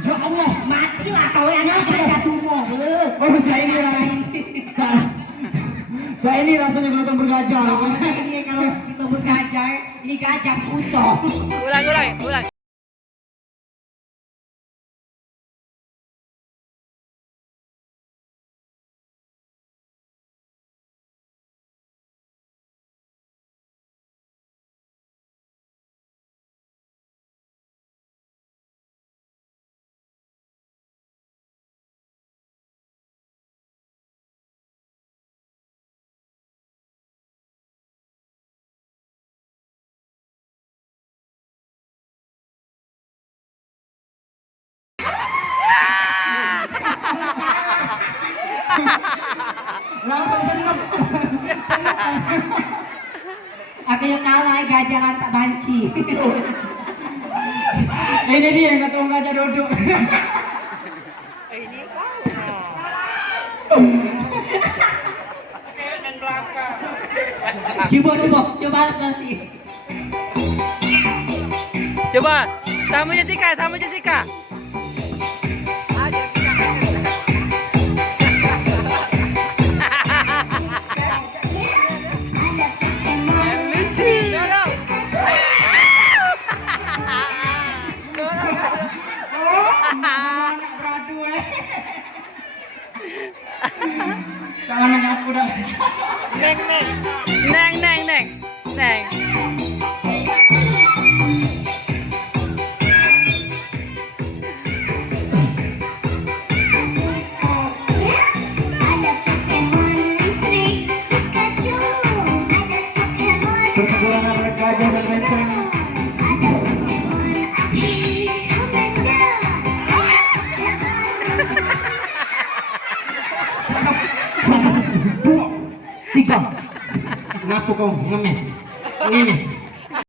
Ya Allah, Matilah kau yang ada tumor. oh bisa ini lah. Kak ini rasanya kelihatan bergajah. Ini kalau kita bergajah, ini gajah utuh. Ulang. Langsung seneng. Aku yang kalah gajah lantak banci. Ini dia yang kata orang gajah duduk. Ini Coba kasih. Coba, sama Jessica. Anak beradu Jangan aku dah. Neng. Pertempuran antara gajah dan benteng. Satu, dua, tiga. Kenapa kau ngemes?